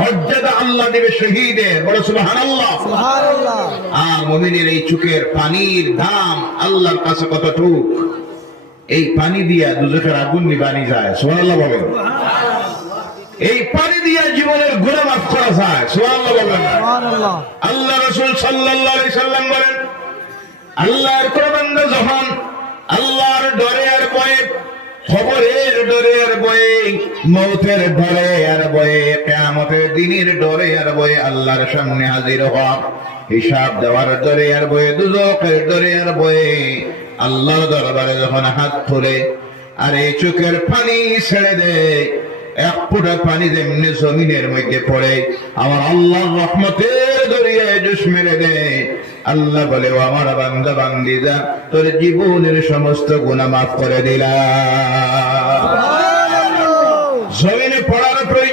মর্যাদা আল্লাহ দেবে শহীদের, বলো সুবহানাল্লাহ। আর মুমিনের এই চোখের পানির দাম আল্লাহর কাছে কতটুক, এই পানি দিয়া দুজকের আগুন নিবানি যায়, সুবহানাল্লাহ বলেন। এই পানি দিয়া জীবনের গুনাহ মাফ করা যায়, সুবহানাল্লাহ বলেন। আল্লাহ রাসূল সাল্লাল্লাহু আলাইহি সাল্লাম বলেন, আল্লাহর কোন বান্দা যখন আল্লাহর ডরে আর ভয়ে, খবরের ডরে আর ভয়ে, মৌতের ডরে আর ভয়ে, কিয়ামতের দিনের ডরে আর ভয়ে আল্লাহর সামনে হাজির হওয়া, হিসাব দেওয়ার ডরে আর ভয়ে, দুজকের ডরে আর ভয়ে আল্লাহর দরবারে যখন হাত তোলে আর এই চোখের পানি ছেড়ে দেয়, এক ফোঁটা পানি যেমনি জমিনের মধ্যে পড়ে আমার আল্লাহর রহমতের দরিয়ায় জুস মেরে দেয়। আল্লাহ বলে, ও আমার বান্দা বান্দিরা, তোর জীবনের সমস্ত গুনাহ মাফ করে দিলাম।